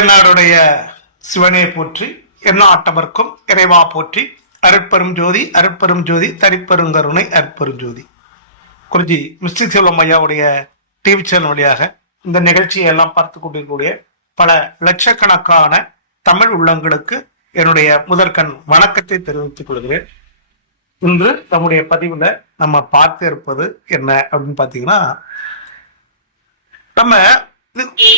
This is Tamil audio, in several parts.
தென்னாடுடைய சிவனே போற்றி, என்ன ஆட்டவர்க்கும் இறைவா போற்றி. அருட்பெரும் ஜோதி, அருட்பெரும் ஜோதி, தனிப்பெருங்கருணை, அருட்பெரும் ஜோதி. குருஜி மிஸ்டிக் செல்வம் ஐயாவுடைய டிவி சேனல் வழியாக இந்த நிகழ்ச்சியை எல்லாம் பார்த்து கொண்டிருக்கக்கூடிய பல லட்சக்கணக்கான தமிழ் உள்ளங்களுக்கு என்னுடைய முதற்கண் வணக்கத்தை தெரிவித்துக் கொள்கிறேன். இன்று நம்முடைய பதிவுல நம்ம பார்த்து இருப்பது என்ன அப்படின்னு பாத்தீங்கன்னா, நம்ம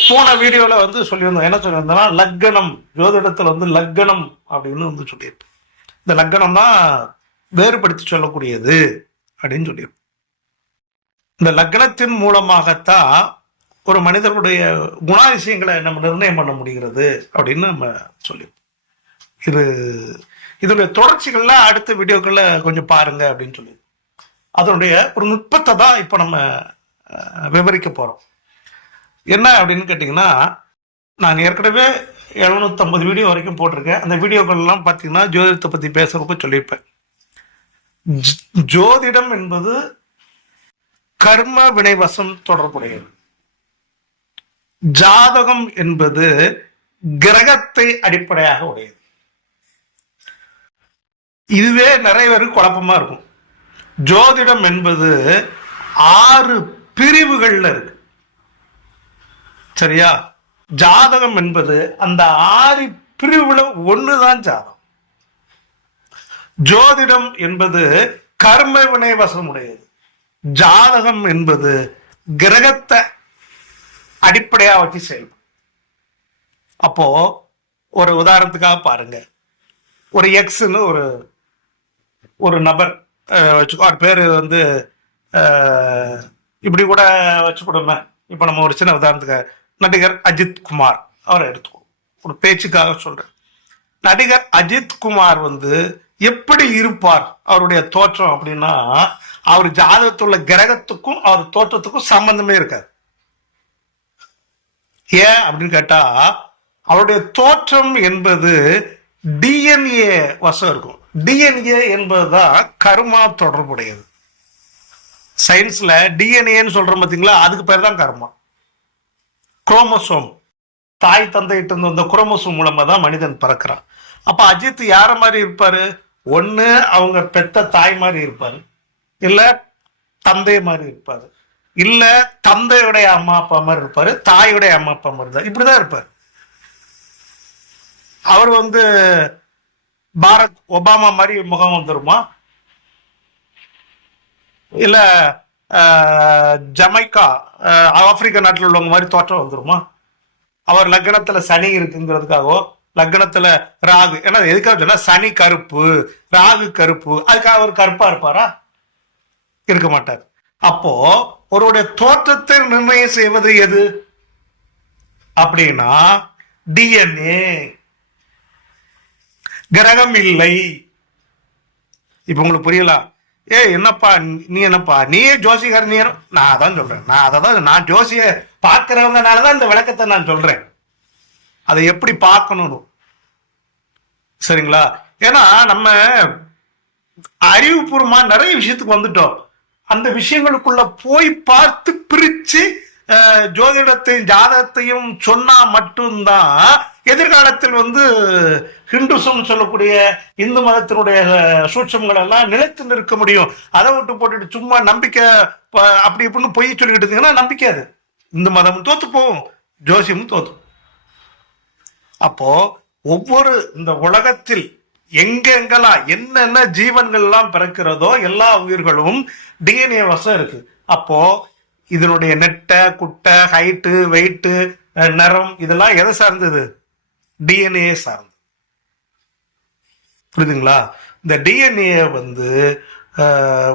போன வீடியோல சொல்லியிருந்தோம். என்ன சொல்லியிருந்தோம்னா, லக்கணம், ஜோதிடத்துல லக்கணம் அப்படின்னு சொல்லியிருப்போம். இந்த லக்கணம் தான் வேறுபடுத்தி சொல்லக்கூடியது அப்படின்னு சொல்லியிருப்போம். இந்த லக்கணத்தின் மூலமாகத்தான் ஒரு மனிதர்களுடைய குணாதிசயங்களை நம்ம நிர்ணயம் பண்ண முடிகிறது அப்படின்னு நம்ம சொல்லியிருப்போம். இதனுடைய தொடர்ச்சிகள்ல அடுத்த வீடியோக்கள்ல கொஞ்சம் பாருங்க அப்படின்னு சொல்லி அதனுடைய ஒரு நுட்பத்தை தான் இப்போ நம்ம விவரிக்க போறோம். என்ன அப்படின்னு கேட்டிங்கன்னா, நான் ஏற்கனவே 750 வீடியோ வரைக்கும் போட்டிருக்கேன். அந்த வீடியோக்கள்லாம் பார்த்தீங்கன்னா ஜோதிடத்தை பற்றி பேசுறப்ப சொல்லியிருப்பேன். ஜோதிடம் என்பது கர்ம வினைவசம் தொடர்புடையது. ஜாதகம் என்பது கிரகத்தை அடிப்படையாக உடையது. இதுவே நிறைய பேருக்கு குழப்பமா இருக்கும். ஜோதிடம் என்பது 6 பிரிவுகள்ல இருக்கு, சரியா? ஜாதகம் என்பது அந்த 6 பிரிவுல ஒண்ணுதான் ஜாதகம். ஜோதிடம் என்பது கர்ம வினை வசம் உடையது. ஜாதகம் என்பது கிரகத்தை அடிப்படையா வச்சு செயல்படும். அப்போ ஒரு உதாரணத்துக்காக பாருங்க. ஒரு எக்ஸ்ன்னு ஒரு நபர் வச்சுக்கோ, அவர் பேரு இப்படி கூட வச்சுக்கூடமே. இப்ப நம்ம ஒரு சின்ன உதாரணத்துக்காக நடிகர் அஜித் குமார் அவரை எடுத்துக்கோ, ஒரு பேச்சுக்காக சொல்றேன். நடிகர் அஜித் குமார் எப்படி இருப்பார், அவருடைய தோற்றம் அப்படின்னா, அவர் ஜாதகத்துள்ள கிரகத்துக்கும் அவர் தோற்றத்துக்கும் சம்பந்தமே இருக்காது. ஏன் அப்படின்னு கேட்டா, அவருடைய தோற்றம் என்பது டிஎன்ஏ வசம் இருக்கும். டிஎன்ஏ என்பதுதான் கர்மா தொடர்புடையது. சயின்ஸ்ல டிஎன்ஏன்னு சொல்றோம் பாத்தீங்களா, அதுக்கு பேர் தான் கர்மா. குரோமோசோம், தாய் தந்தையிட்டு இருந்து வந்த குரோமோசோம் மூலமா தான் மனிதன் பிறக்கிறான். அப்ப அஜித் யார மாதிரி இருப்பாரு? ஒண்ணு அவங்க பெத்த தாய் மாதிரி இருப்பாரு, இல்ல தந்தை மாதிரி இருப்பாரு, இல்ல தந்தையுடைய அம்மா அப்பா மாதிரி இருப்பாரு, தாயுடைய அம்மா அப்பா மாதிரி தான், இப்படிதான் இருப்பாரு. அவர் பாரத் ஒபாமா மாதிரி முகம் வந்துருமா, இல்ல ஜமைக்கா ஆப்பிரிக்கா நாட்டில் உள்ளவங்க மாதிரி தோற்றம் வந்துருமா? அவர் லக்னத்துல சனி இருக்குங்கிறதுக்காகவோ, லக்னத்துல ராகு, ஏன்னா எதுக்காக சொன்னா சனி கருப்பு ராகு கருப்பு, அதுக்காக அவர் கருப்பா இருப்பாரா? இருக்க மாட்டார். அப்போ ஒருவருடைய தோற்றத்தை நிர்ணயம் செய்வது எது அப்படின்னா டிஎன்ஏ. கிரகம் இல்லை. இப்ப உங்களுக்கு புரியலாம். என்னப்பா நீ, என்னப்பா நீயே ஜோசிகார், நீ? நான் அதான் சொல்றேன். நான் ஜோசிய பார்க்கிறவங்கனாலதான் இந்த விளக்கத்தை நான் சொல்றேன். அதை எப்படி பார்க்கணும், சரிங்களா? ஏன்னா நம்ம அறிவுபூர்வமா நிறைய விஷயத்துக்கு வந்துட்டோம். அந்த விஷயங்களுக்குள்ள போய் பார்த்து பிரிச்சு ஜோதிடத்தையும் ஜாதகத்தையும் சொன்னா மட்டும்தான் எதிர்காலத்தில் ஹிந்துசம் சொல்லக்கூடிய இந்து மதத்தினுடைய சூட்சங்கள் எல்லாம் நிலைத்து நிற்க முடியும். அதை விட்டு போட்டுட்டு சும்மா நம்பிக்கை அப்படி இப்படின்னு பொய் சொல்லிக்கிட்டு இருந்தீங்கன்னா நம்பிக்காது. இந்து மதமும் தோத்து போகும், ஜோசியமும் தோத்து. அப்போ ஒவ்வொரு இந்த உலகத்தில் எங்கெங்கெல்லாம் என்னென்ன ஜீவன்கள் எல்லாம் பிறக்கிறதோ எல்லா உயிர்களும் டிஎன்ஏ வசம் இருக்கு. அப்போ இதனுடைய நெட்டை குட்டை ஹைட்டு வெயிட்டு நிறம் இதெல்லாம் எதை சார்ந்தது? டிஎன்ஏ சார்ந்தது. புரியுதுங்களா? இந்த டிஎன்ஏ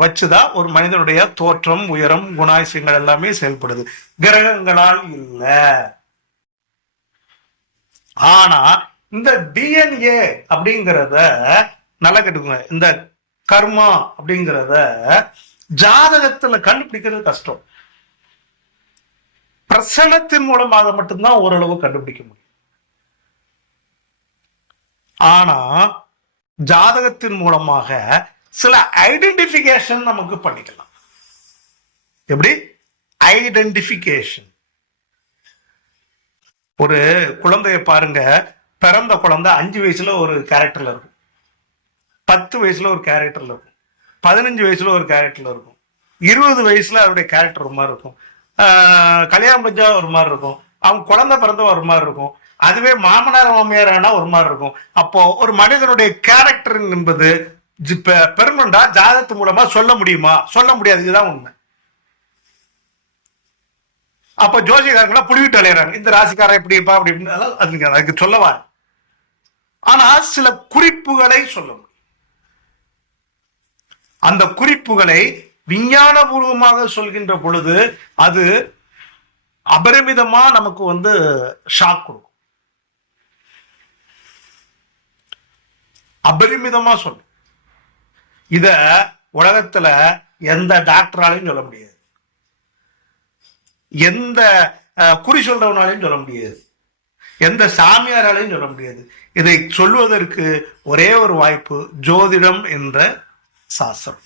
வச்சுதான் ஒரு மனிதனுடைய தோற்றம், உயரம், குணாதிசயங்கள் எல்லாமே செயல்படுது, கிரகங்களால் இல்ல. ஆனா இந்த டிஎன்ஏ அப்படிங்கிறத நல்லா கேட்டுக்கோங்க, இந்த கர்மா அப்படிங்கிறத ஜாதகத்துல கண்டுபிடிக்கிறது கஷ்டம். பிரசனத்தின் மூலமாக மட்டும்தான் ஓரளவு கண்டுபிடிக்க முடியும். ஆனா ஜாதகத்தின் மூலமாக சில ஐடென்டிபிகேஷன் நமக்கு பண்ணிக்கலாம். எப்படி ஐடென்டிபிகேஷன்? ஒரு குழந்தைய பாருங்க, பிறந்த குழந்தை 5 வயசுல ஒரு கேரக்டர்ல இருக்கும், 10 வயசுல ஒரு கேரக்டர்ல இருக்கும், 15 வயசுல ஒரு கேரக்டர்ல இருக்கும், 20 வயசுல அவருடைய கேரக்டர் ஒரு மாதிரி இருக்கும், கல்யாணம் பஞ்சா ஒரு மாதிரி இருக்கும், அவங்க குழந்தை பிறந்த ஒரு மாதிரி இருக்கும், அதுவே மாமனார் மாமியார் ஆனா ஒரு மாதிரி இருக்கும். அப்போ ஒரு மனிதனுடைய கேரக்டர் என்பது பெர்மனண்டா ஜாதகத்து மூலமா சொல்ல முடியுமா? சொல்ல முடியாது. இதுதான் உண்மை. அப்ப ஜோசியக்காரங்களா புலிவிட்டு விளையாடுறாங்க, இந்த ராசிக்காரன் எப்படி இருப்பா அப்படின்னு அதுக்கு சொல்லவா. ஆனா சில குறிப்புகளை சொல்ல முடியும். அந்த குறிப்புகளை விஞ்ஞானபூர்வமாக சொல்கின்ற பொழுது அது அபரிமிதமா நமக்கு ஷாக் கொடுக்கும். அபரிமிதமா சொல்லு. இத உலகத்துல எந்த டாக்டராலையும் சொல்ல முடியாது, எந்த குறி சொல்றவனாலையும் சொல்ல முடியாது, எந்த சாமியாராலையும் சொல்ல முடியாது. இதை சொல்வதற்கு ஒரே ஒரு வாய்ப்பு, ஜோதிடம் என்ற சாஸ்திரம்.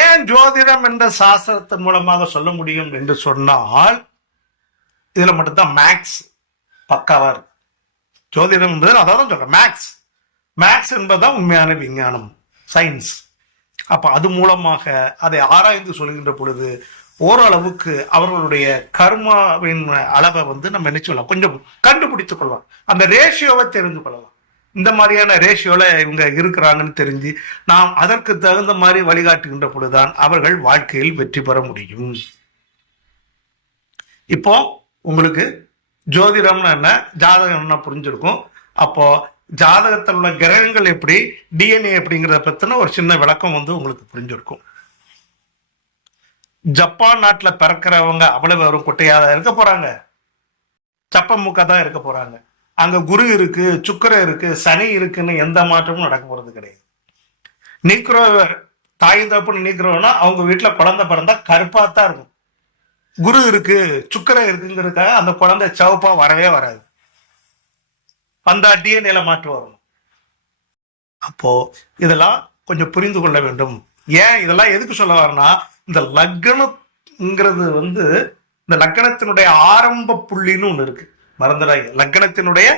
ஏன் ஜோதிடம் என்ற சாஸ்திரத்தின் மூலமாக சொல்ல முடியும் என்று சொன்னால், இதுல மட்டும்தான் மேக்ஸ் பக்காவா இருக்கு. ஜோதிடம் என்பது அதான் சொல்றேன், மேக்ஸ் என்பதுதான் உண்மையான விஞ்ஞானம், சயின்ஸ். அப்ப அது மூலமாக அதை ஆராய்ந்து சொல்கின்ற பொழுது ஓரளவுக்கு அவர்களுடைய கர்மாவின் அளவை நம்ம என்ன சொல்லலாம், கொஞ்சம் கண்டுபிடித்துக் கொள்ளலாம், அந்த ரேஷியோவை தெரிந்து கொள்ளலாம். இந்த மாதிரியான ரேஷியோல இவங்க இருக்கிறாங்கன்னு தெரிஞ்சு நாம் அதற்கு தகுந்த மாதிரி வழிகாட்டுகின்ற பொழுதுதான் அவர்கள் வாழ்க்கையில் வெற்றி பெற முடியும். இப்போ உங்களுக்கு ஜோதிடம்னா என்ன, ஜாதகம் என்ன புரிஞ்சிருக்கும். அப்போ ஜாதகத்தில் உள்ள கிரகங்கள் எப்படி, டிஎன்ஏ எப்படிங்கிறத பத்தின ஒரு சின்ன விளக்கம் உங்களுக்கு புரிஞ்சிருக்கும். ஜப்பான் நாட்டில் பிறக்கிறவங்க அவ்வளவு வெறும் குட்டையாக இருக்க போறாங்க, சப்ப மூக்கா தான் இருக்க போறாங்க. அங்க குரு இருக்கு, சுக்கிரன் இருக்கு, சனி இருக்குன்னு எந்த மாற்றமும் நடக்க போறது கிடையாது. நீக்கிறோ தாய் தப்புன்னு நீக்கிறோன்னா அவங்க வீட்டுல குழந்தை பிறந்தா கருப்பாத்தான் இருக்கும். குரு இருக்கு, சுக்கிரன் இருக்குங்கிறதுக்காக அந்த குழந்தை சிவப்பா வரவே வராது, அந்த டிஎன்ஏல மாற்றம் வரணும். அப்போ இதெல்லாம் கொஞ்சம் புரிந்து கொள்ள வேண்டும். ஏன் இதெல்லாம் எதுக்கு சொல்ல வரேன்னா, இந்த லக்னம்ங்கிறது இந்த லக்னத்தினுடைய ஆரம்ப புள்ளின்னு ஒண்ணு இருக்கு, மறந்துடாங்க. லக்னத்தினுடைய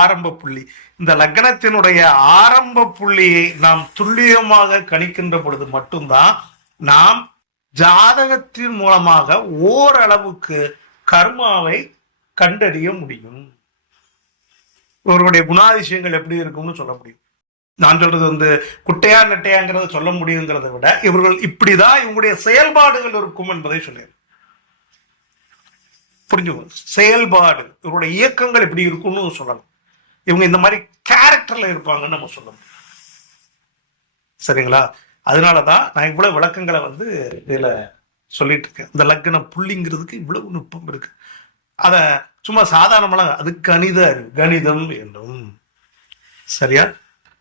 ஆரம்ப புள்ளி, இந்த லக்னத்தினுடைய ஆரம்ப புள்ளியை நாம் துல்லியமாக கணிக்கின்ற பொழுது மட்டும்தான் நாம் ஜாதகத்தின் மூலமாக ஓரளவுக்கு கர்மாவை கண்டறிய முடியும். இவருடைய குணாதிசயங்கள் எப்படி இருக்கும்னு சொல்ல முடியும். நான் சொல்றது குட்டையா நெட்டையாங்கிறத சொல்ல முடியுங்கிறத விட இவர்கள் இப்படிதான் இவங்களுடைய செயல்பாடுகள் இருக்கும் என்பதை சொல்லிடுறேன். புரிஞ்சுக்கணும், செயல்பாடு இவருடைய இயக்கங்கள் எப்படி இருக்கும்னு சொல்லலாம். இவங்க இந்த மாதிரி கேரக்டர்ல இருப்பாங்கன்னு நம்ம சொல்லணும். சரிங்களா? அதனாலதான் நான் இவ்வளவு விளக்கங்களை இதுல சொல்லிட்டு இருக்கேன். இந்த லக்ன புள்ளிங்கிறதுக்கு இவ்வளவு நுட்பம் இருக்கு. அத சும்மா சாதாரணமெல்லாம், அது கணிதம் வேண்டும். சரியா?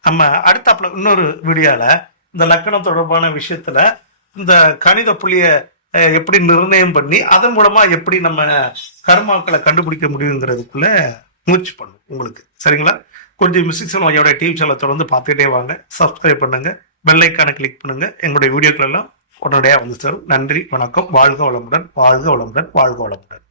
நம்ம அடுத்தாப்புல இன்னொரு வீடியோல இந்த லக்கணம் தொடர்பான விஷயத்துல இந்த கணித புள்ளிய எப்படி நிர்ணயம் பண்ணி அதன் மூலமா எப்படி நம்ம கர்மாக்களை கண்டுபிடிக்க முடியுங்கிறதுக்குள்ள முயற்சி பண்ணும் உங்களுக்கு. சரிங்களா? கொஞ்சம் மிஸ்ஸிக்ஸன் ஐயோட டிவி சேனலை தொடர்ந்து பார்த்துக்கிட்டே வாங்க. சப்ஸ்கிரைப் பண்ணுங்க, பெல் ஐக்கானை கிளிக் பண்ணுங்க. எங்களுடைய வீடியோக்கள் எல்லாம் உடனடியாக சேரும். நன்றி, வணக்கம். வாழ்க வளமுடன், வாழ்க வளமுடன், வாழ்க வளமுடன்.